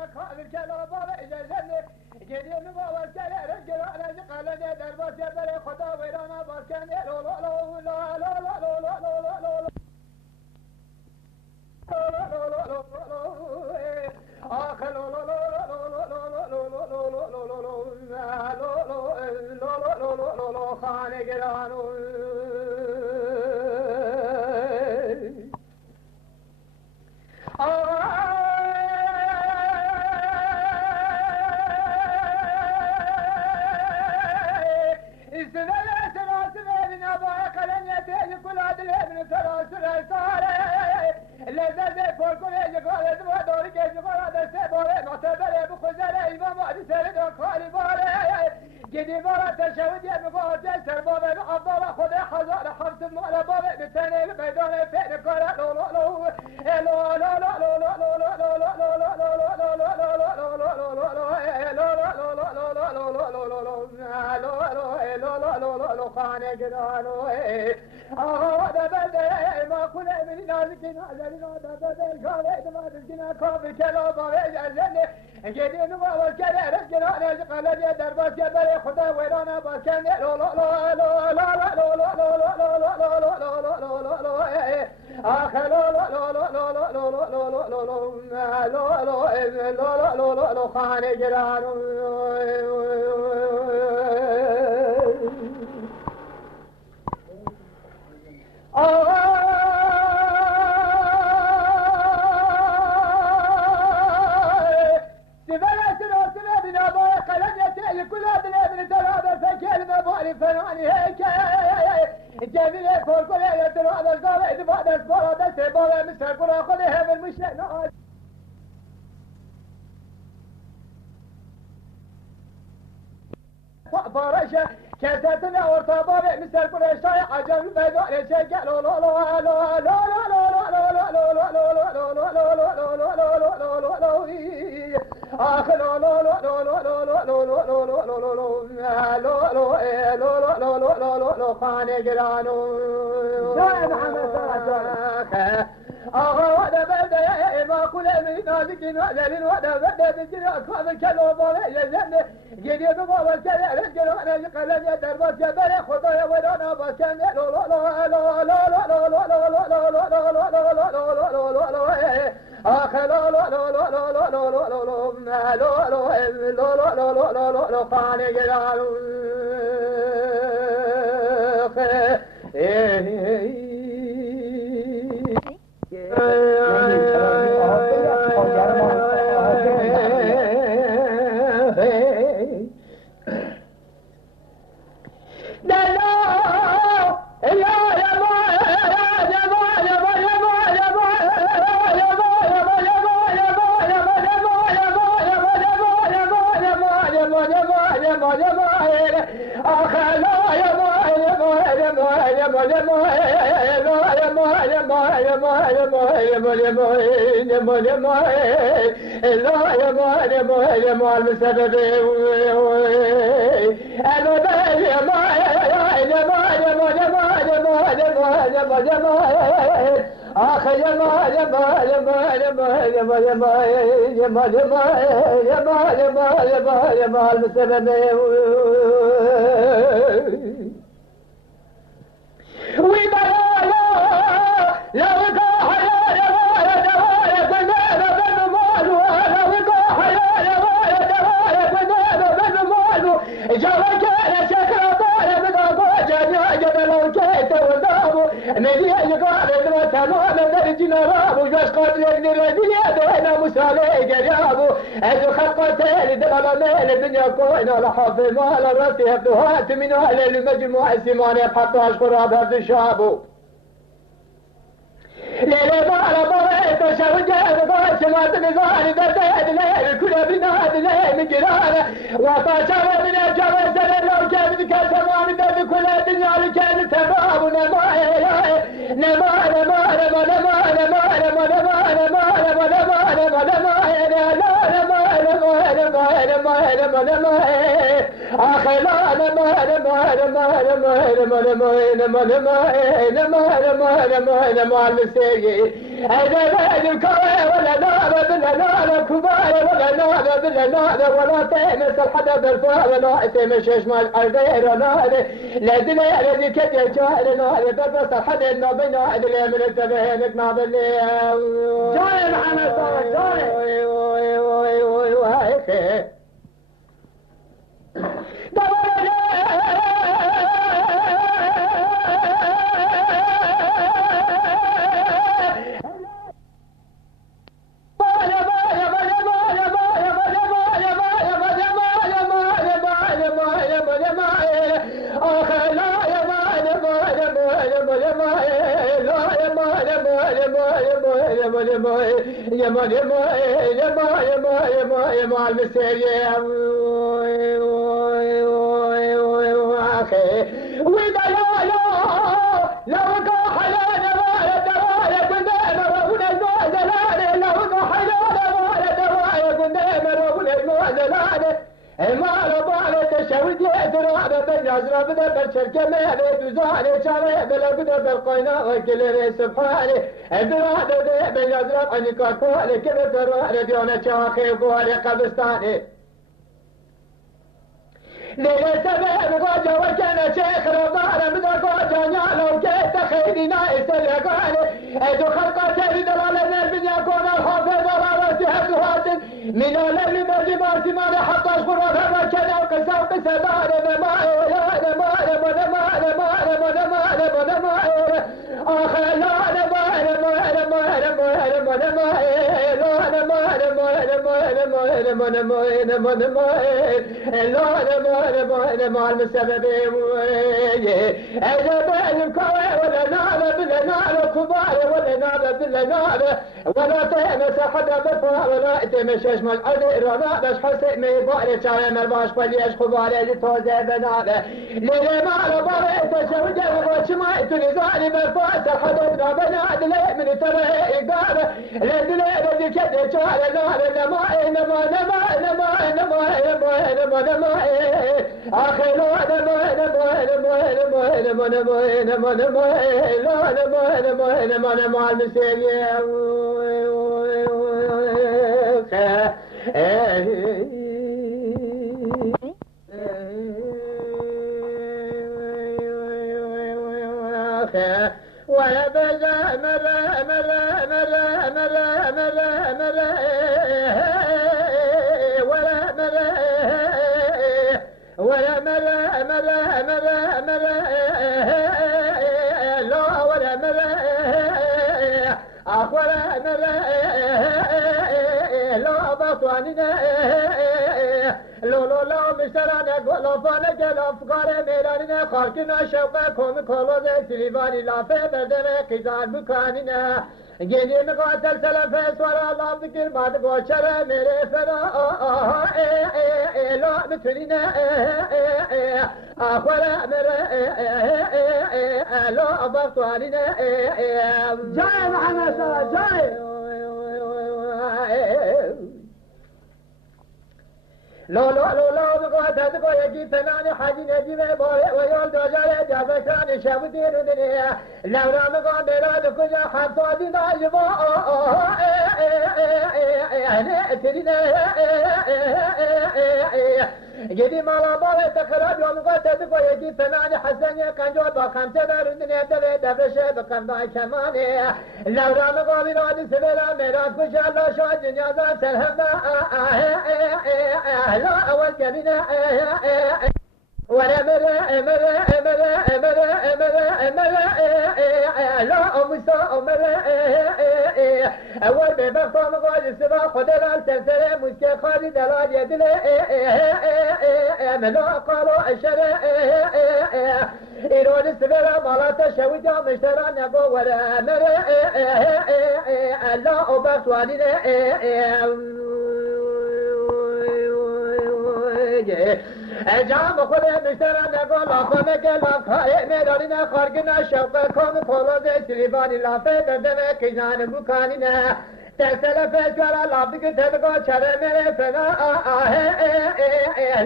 جنا كابر كلا بابا إجازني جدي نبوا كلا رجل على قال لي درباس يا بري خدا ويرانا باسكن لا لا لا لا لا لا لا لا جدي بارا تشهد يا مقاعد جسر بابا عبدالله خذ حزار حفظ على بابا بالثاني الميدان فين كرة لو لو لو لو لو لو لو لو خانه جرانو هذا بدل ما كنا من نازكنا زلنا بدل قال ما تسكنا كافر كلا بابا جزني جدي نبوا كلا رجلا قال لي درباس يا بري خدا ويرانا باسكن لا لا لا لا لا لا لا لا آخر لا لا لا لا لا لا لا لا لا خانه جرانو جميل فوق كل يدرو على القارئ بعد الصلاة تبغى مستر كل خذها بالمشي بارشة كتبنا ورطابة مستر كل شيء عجب بدأ شيء لا لا لا لا لا لا لا آخر لا لا لا لا لا لا لا لا خانه جرانو شاهد محمد صلاة هذا بدأ ما كل من نازكين وذلين وهذا بدأ تجري أصحاب الكلام بالله يزن جديد بابا كلا رجل أنا قال يا درباس يا بري خدا ورانا باسكن لا لا لا لا لا لا لا آخر لا لا لا لا لا لا لا لا خانه جرانو من أهل المجموعة الثمانية حتى أشكر هذا الشعب ليلة على طريقة شرجة بقى سمعت نزال بدأت ليل كل بناد ليل جيرانه وطاشر من الجبل سنة لو كان كسمان دب كل الدنيا لكان تمام أجل الكوي ولا نار بلا نار كبار ولا نار بلا نار ولا تمس الحدا بالفوق ولا تمشيش مال الغير نار لا دليل ذي كده جاهل نار بس الحدا النبي اللي من التبهنك نار اللي جاي محمد صار جاي سبحانه البلاد بين أزرق أن يكون كذا تروح لديونا شاخي وقولي قبستاني ليلة سبب غوجة وكان شيخ رضانا من غوجة نعلو كيف تخيلي نايس اليقاني ايدو خلقات يريد الالم من يكون الحافظ على راسي هاتن من الالم مرجمات ما حتى اشكر هذا كان وقسا وقسا دار نمائي يا نمائي ونمائي نمائي ونمائي ونمائي آخر لا نمائي نمائي نمائي نمائي نمائي لا نمائي نمائي نمائي نمائي نمائي لا نمائي مع المسبب أجب الكوي ولا نعلى بلا نعلى كبار ولا نعلى بلا نعلى ولا تهمس حدا بفا ولا تمشيش من الأرض رنا بش حسن ميباري شعر مرباش بليش خباري لتوزي بنعلى للي معلى باري تشوجي وغوش ما تنزاني بفاس حدا بنا عدلي من تبعي إقامة لدلي بدي كده شعر نعلى نمائي نمائي نمائي نمائي نمائي نمائي نمائي نمائي أخي لا نمائي نمائي نمائي نمائي نمائي نمائي نمائي لا نمائي نمائي نمائي مع المسيح ولا بلا مرا مرا مرا مرا مرا مرا ولا مرا ولا مرا مرا مرا مرا لا ولا مرا ولا مرا لا بطواننا لو لو لو مشترانا قولو فانك الافقار ميراننا خاركنا شوقكم كولو زي سليباني لافه بردنا قيزان بكاننا جيني مقاتل سلفه سورا الله بكر ماد قوشر میرے فدا لا بترينا آخر میرے لا بطواننا جاي محمد صار جاي لو لو لو لو بقاتل يجي فنان حاجي نجي باري ويول دوجاري جابكان شابتين ودنيا لو رام قام بلاد كجا حصادي ناجبا انا ترينا جدي مالا بالا تخرج يوم قاتل يجي فنان حسن كانجو بخمس دارندنيا دبشه بكم باي كماني لو رام قام بلاد سبلا ميراث كجا لا شاد دنيا سلام لا أول كبيرة ولا مرة مرة مرة مرة مرة مرة لا أمسا مرة أول بمقام قاد السبا خدلا السلسلة مسكي خالد دلال يدل ملا قالوا الشرع إيران السبا مالا تشويدا مشترى نبو ولا مرة لا أبس والدنا جام خود مشترى نقول لافنك لافه ميداننا خارجنا شوقكم فروز سليباني لافه دردنا كيزان بكاننا تسلف جرى لافك تبقى شر میرے فنا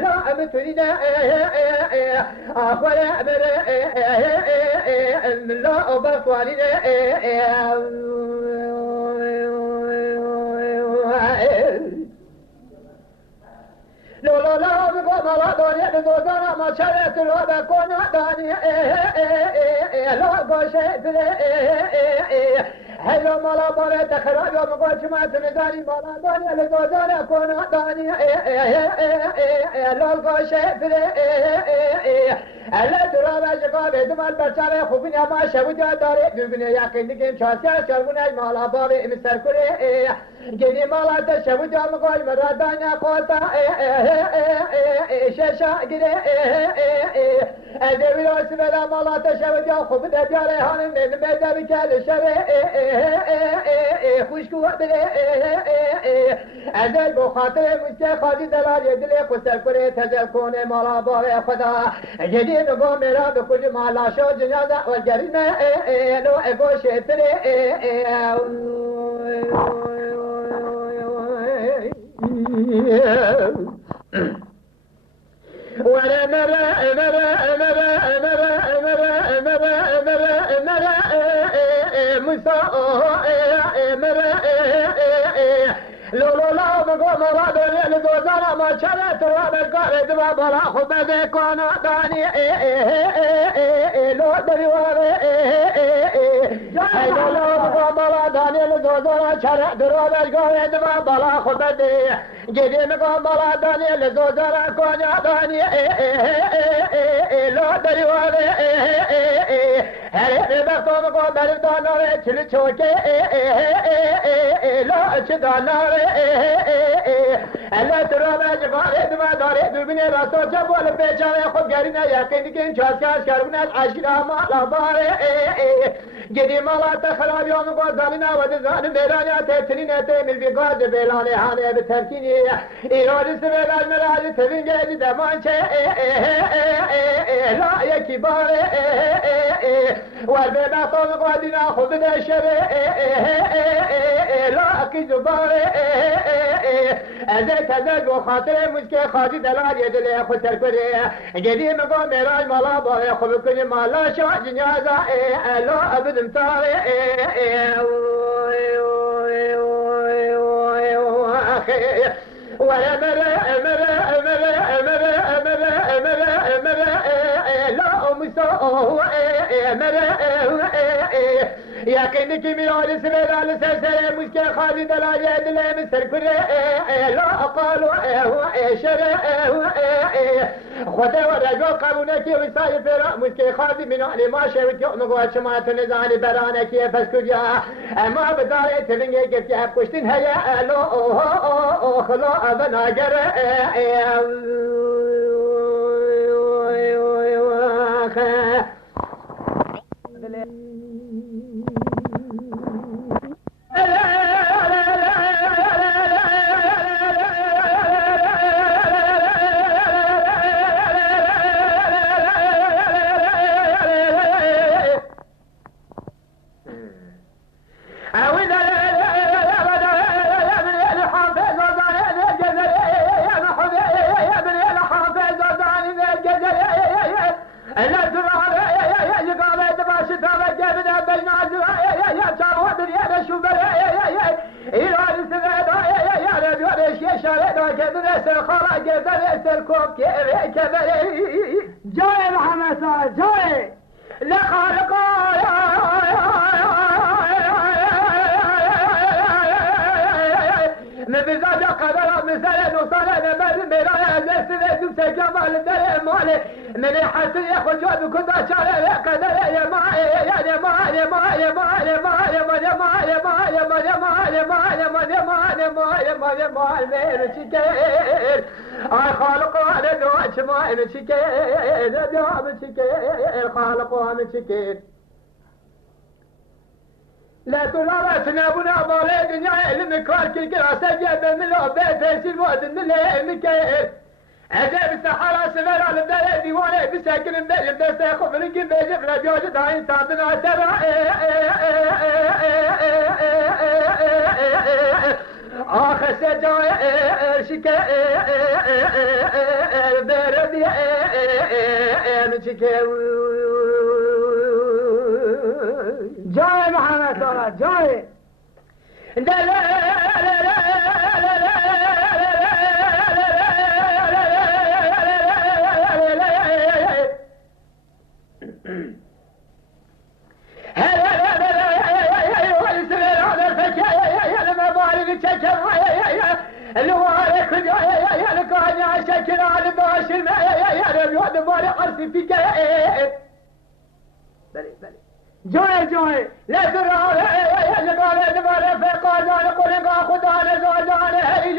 لا امترينا اخر میرے لا ابقوالنا داني دوزانا ما شرت رو بكون داني لا قشت هلو مالا باره تخراب يوم قوش ما تنزاني مالا داني لدوزانا كون داني لا قشت الا ترى جواب دمال بچاره خوبی ما شوجا داره ببینه یقین کیم چاسیا شرونه مالا بابه مستر کره گنی مالا تا شوجا مقال مرادانا قوتا ششا گره ادوی راست بلا مالا تا شوجا خوب دیاره هانم مده بکل شوه خوشگو بله ازل بو خاطر مجھے خاطی دلال دل خسر کره تجل کنه مالا بابه خدا گنی نگو میرا بکل مالا شو جنازه والجرینه لو اگو شتره ولا مرا لو بقوم رادو لدوزانا ما شرت وابقى دوا بلا خبز كونا داني لو دريواري لو بقوم راداني لدوزانا شرت وابقى دوا بلا خبز جدي مقوم راداني لدوزانا كونا داني لو دريواري هل بختو مقوم بردانو چل چوكي لو چدانو الا ترى جبار دما داره ببینه راستو جبال بیچاره خود گرینه یقین کن چاسکاش کرونه عشق ما لباره گدی مالا تخراب یوم گذالینا و دزان بیرانیا تتنین تیمل بیگاز بیلانه هانه بترکینی ایرادی سبیلال مراجی تبینگه دمان چه لا یکی باره والبی بطان قادینا خود دشبه لا اکی زباره ازل تزل و خاطر مسکه خاطی دلال یدل خسر کنه گدی مگو میراج مالا باره خوب کنی مالا شو جنازه لا ابدم تاره ولا يقين كميال سبيل سلسلة مسكين خالد لا يدل مستر كره لا قالوا شر خدا ورجو قبولك وساي فرا مسكين خالد من علي ما شوت يوم قوات ما تنزاني برانك فسكجا ما بدار تلنجي كيف كشتين هيا لو خلو ابنا جر جاي محمد صالح جاي لا خالق نبذات قدر مثلا وصلنا من مرايا زي جمال دل مالي من حسن ياخذ جواب كنت شارع قدر يا ماي يا ماي يا ماي يا ماي يا ماي يا ماي يا ماي يا ماي يا ماي يا ماي يا ماي يا ماي يا ماي يا ماي يا ماي مير شكير اي خالق انا دوش ماي شكير دوام شكير خالق انا شكير لا ترى تنابنا مالي دنيا علم كل كراسة جاب من البيت في الواد من المكير عجب السحارة سمر على البلد ديوانه بسكن البلد بس ياخذ لك بيجي في الجوج داين صادنا ترى آخر سجاي شكا بردي شكا جاي محمد صالح جاي الوالك يا لقاني عشكل على باش يا ربيع باري عرسي فيك بلي جاي لا ترى يا لقاني فقال انا قول خداني زاداني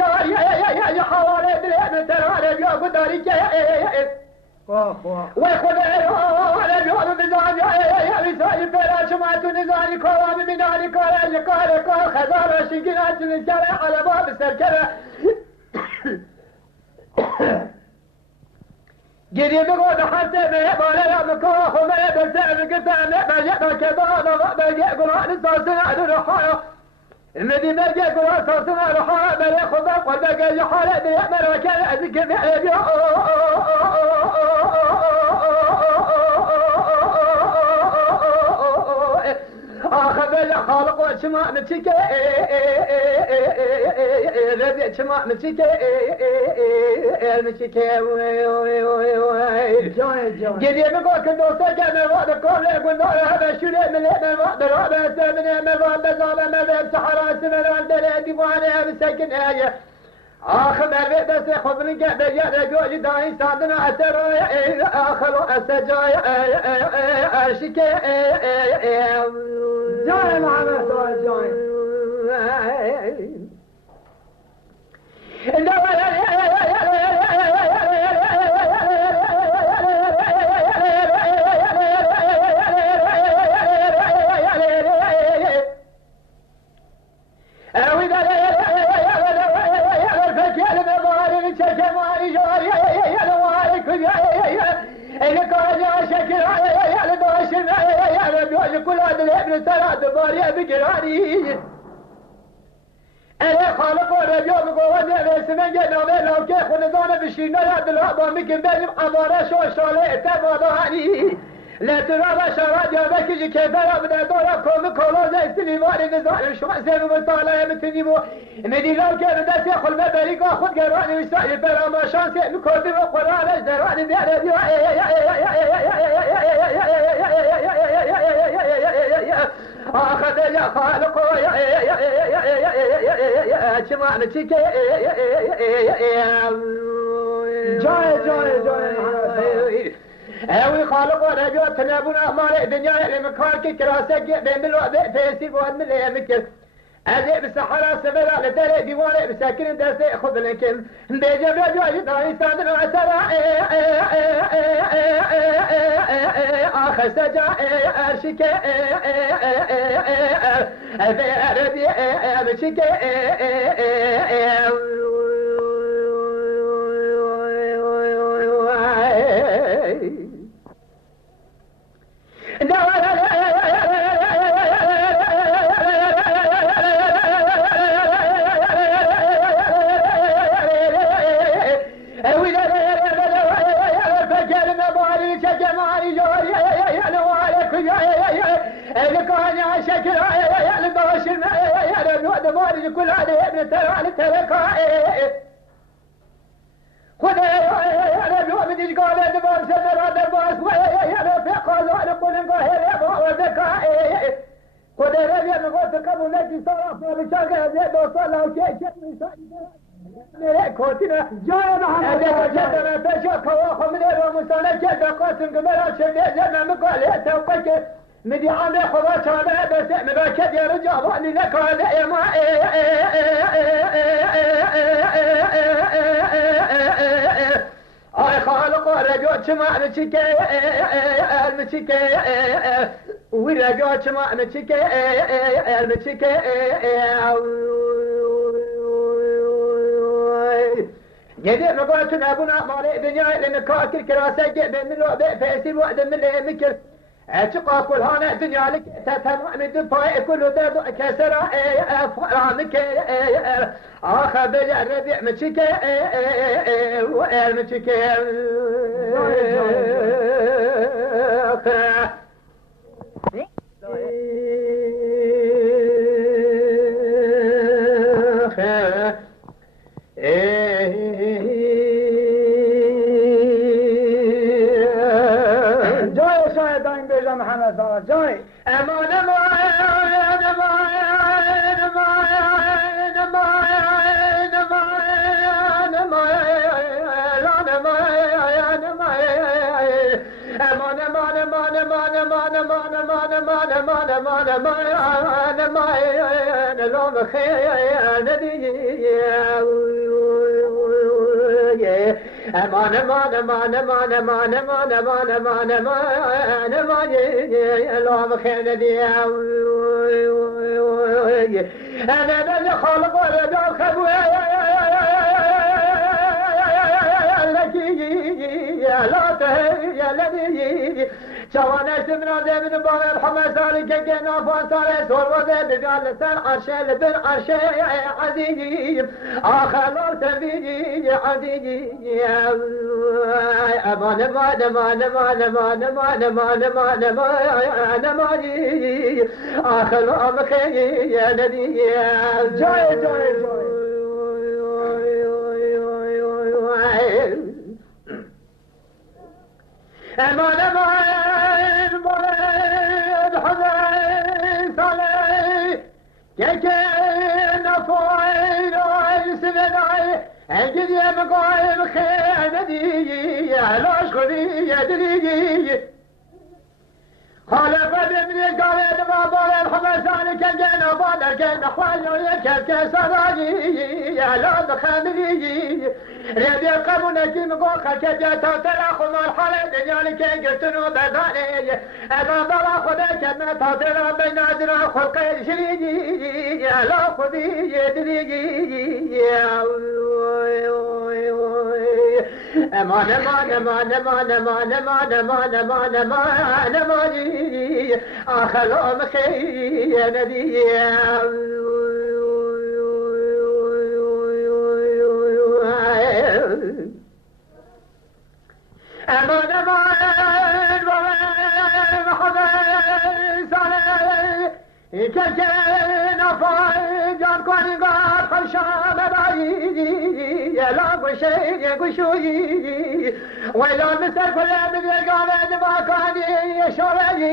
يا حوالي بلي ترى ربيع قدارك ويخذ على اليوم بزاني يا رسالي فراش ما تنزاني كوامي من ذلك قال خزارة شقنات من شرع على باب السركرة قريب قول حتى ما يبغى لا مكوخ وما يبغى سعر قطع ما يبغى كذا ما بيجي قرآن صوتنا على الرحايا المدي بيجي قرآن صوتنا على الرحايا بل ياخذ قلب بيجي حالة بيعمل وكذا ذكر بيعمل آخذ خالق وشماء متشكي ربيع شماء متشكي المتشكي قد يبقى كدوسة كان وعد كل يقول هذا شو ليه من ليه وعد هذا سامن من وعد زال ما بين سحرات من عند الديوانة بسكن آية آخر ما بس خبرك بيا رجول داي صادنا أثر آخر أسجاي أرشك جاي معنا سؤال كل هذا الابن ثلاث بارية بجراني أنا خالق ورجال بقواني بسمن جنابه لو كيف ونظام بشينا يا دلابا ممكن بينهم حضارة شو شالي تباداني لا ترى بشرات يا بكي كيف يا بدأ دورا كوم كولا زي سليماني نزال شو زين وطالع يمتنيمو مدي لو كيف بدأ تأخذ مبارك أخذ قراني وسائل برا ما شانسي مكودي وقراني ازدراني بيعني آخذ يا خالق يا شمعنا تشكي جاي اوي خالق ورجو تنابنا مال الدنيا لمكارك كراسك بين الوقت فيسي وان اللي مكر أذي بسحرة سبرة لدري ديواني بساكن درسي خذ لكم بيجب رجوع يطاني سادن وعسرة آخر سجا أرشك في أربي أمشك كل هذا ابن ترى تركه خذ يا ربي وبدي قال دبر سمر هذا باس ويا في قال نقول انه هي وذكاء خذ يا ربي نقول تكمل لك صار فبشاك هذا دوصل لو كيف ميرے کوتنا جاي محمد انا بشاك واخو من المساله كذا قاسم قمر شبيه زمان مقال توقك مدي عامل خلاص انا بس مباكد يا رجال واني لك هذا يا ما اي خالق رجوع شمع نشكي المشكي ورجوع شمع نشكي المشكي جدي ما قلت ابونا مالي دنيا لان كاكل كراسه بين الوقت فيسي وقت من اللي مكر اتقى كل هنا دنيا لك تتمام الدفاع كل درد كسر فرامك اخذ الربيع مشك والمشك محمد صار جاي أمان ما شوانش من من باب الحمصاري كنا فانصار سوروده بقال سر عرشه لبن عرشه عزيزي آخر سبيجي عزيزي أمان ما نمان ما نمان ما نمان ما نمان نماني آخر أمخي يا ندي جاي جاي جاي أمان أمان مرد حزين صلي كأن فويل والسبناي أجد يا مقايم خيانتي يا لاش خذي يا دليجي خالق من القاعدة ما بول الحمصان كجنا بول كجنا خوالو كجنا سراجي يا لا خامري ربي قبلك مقول كجا ترى خم الحالة دجال كجتنو بداني أنا بلا خدك ما ترى بنادر خلق شريجي يا لا خذي يدريجي أمان أمان أمان أمان أمان أمان أمان أمان أمان أمان آخر أمخي يا نبي أمان أمان وحدي صالح كجنا فايجان كوني قاد خشام بعيدي يا لا قشي يا قشوي ولا مثل كل من القامد ما كان يشوي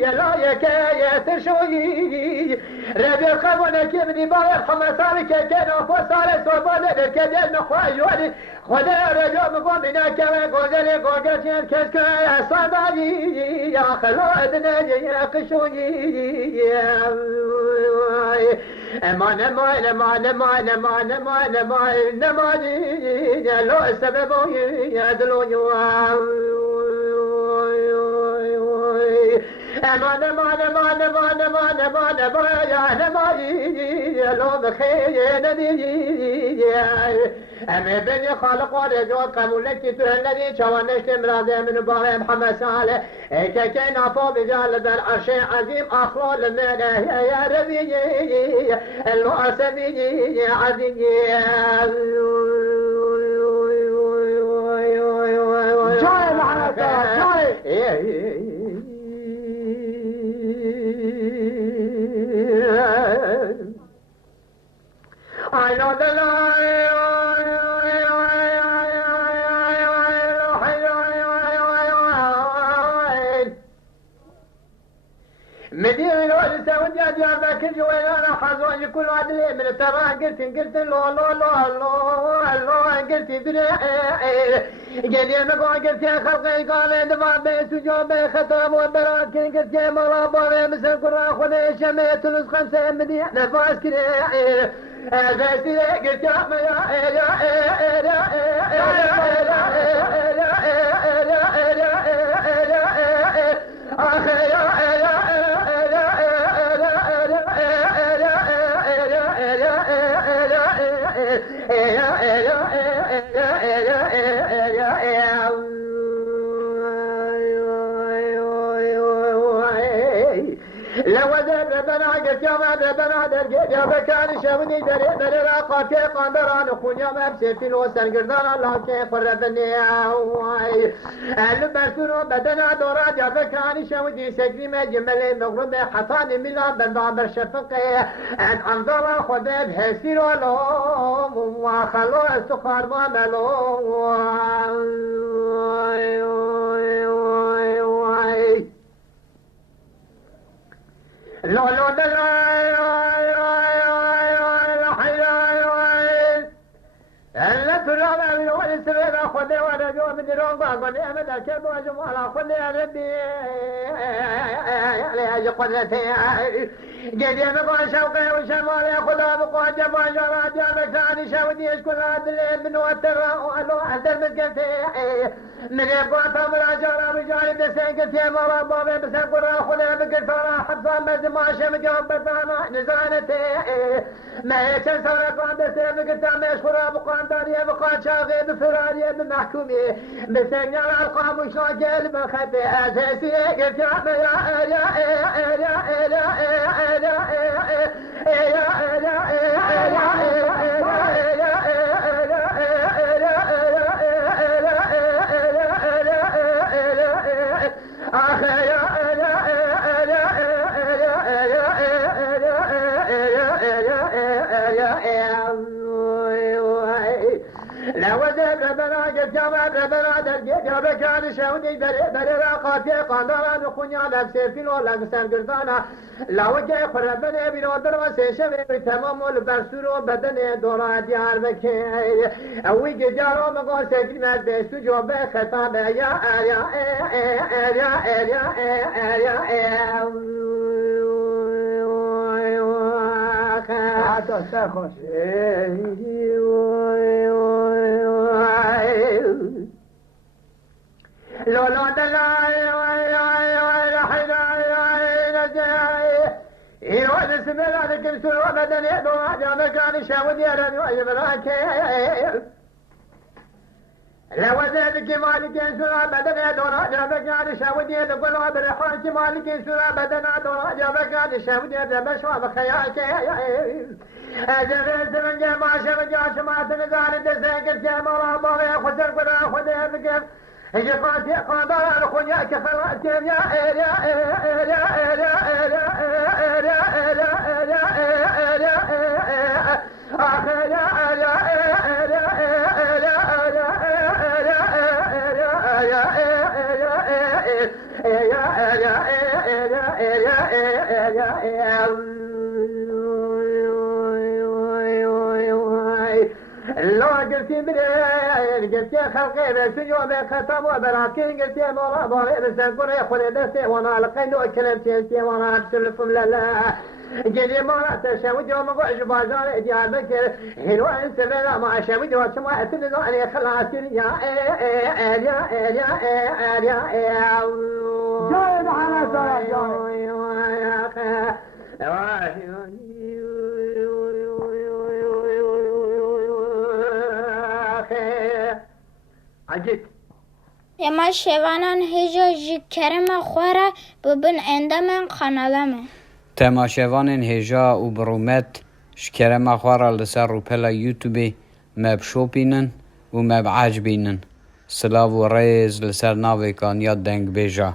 يا لا يا ترشوي ربي قبلك من بار الحمصار كجنا فصار صوبان كجنا خوي خدا رجوم قومنا كما قدر قدرتين كسكا صباجي يا خلودنا يا قشوي امان امان امان امان امان امان امان امان يا لو سبب يا دلو امان امان امان امان امان امان امان يا نماجي يا لو بخير ندي أمي بني خالق ورجوت قبولك تهلدي شوانشت مرازي من بار محمد صالح كينا فوق بجال ذا العرش عظيم أخلال من يا ربي الواسبي يا عزيز جاي معنا جاي I know the lie. مدينة ولسه ودي جاب كل يوم أنا حزون كل عدل من التراه قلت لو لو لو لو لو قلت بري قال مقول قلت يا خلقي قال دفع بيت وجوب خطاب وبرات قلت يا مرابا مثل كل خذ شميت تلص خمسة مدينة نفاس كده فاسي قلت يا يا بكان شاوني دري دري راقا كيقان دران خونيا مبسيتين وسنقردان الله كيف الربني أهل برسونو بدنا دورات يا بكان شاوني سجري ما جمالي مغرب حطاني ملا بندابر شفقي عن انظر خدب هسيرو لهم وخلو استخار ماملو لو لو خود وارد و بدرون باقون امد که باج مالا خود ردی علی قدرتی جدی مقام شوقه و شمال خدا بقوا جبان جرا جامع ثاني شودي اشكر عدل من وتر ولو عدل مسكتي من يبقى تمر جرا بجاي بسنكتي مرا بابي بسنقر خدا بكفر حفظ مز ما شم جواب بطانا نزانتي ما يكن سرقان بسيب قدام اشكر بقان داري بقان شاغي بفراري بمحكومي بسنجر القام وشاكل بخطي اساسي قلت كان شاوني بري راقاتي قاندران خنيا لابسيفين ولا مسان قردانا لا وجه خربني بنودر وسيشبي تمام البرسورو بدن دورا ديار بكي اوي جارو مقول سيفين ما بيستو جواب خطاب يا لولا دلائي يوجد سبيل لكن سوى بدني دواجه مكان شاود يرن ويبراك لو ذلك مالك سوى بدني دواجه مكان شاود يدقل وبرحان مالك سوى بدني دواجه مكان شاود يدمشوا بخيالك أجل من جمع شمجا شمعت نزال دسنك الجمال بابي خسر قدا خدا بكف يقاتي قادر الخنيا كفراتين يا لو قلتي بلي قلتي خلقي بسجو بختم وبراكين قلتي مرا باري بسنقر يخلي بسي وانا لقينو كلمتي وانا بسلفم لا جدي مرا تشاود يوم قعج بازار ديار بكر هلو انت بلا ما شاود وسمع تلو اني خلاصي يا جاي على صلاة عجيب يما شوانان هجا جي كرم خوارا ببن عندما قنالما تماشاوان هجا و برومت شكرما خوارا لسر روپلا يوتيوبي مب شوبينن و مب عجبينن سلاو و ريز لسر ناوي كان ياد دنگ بيجا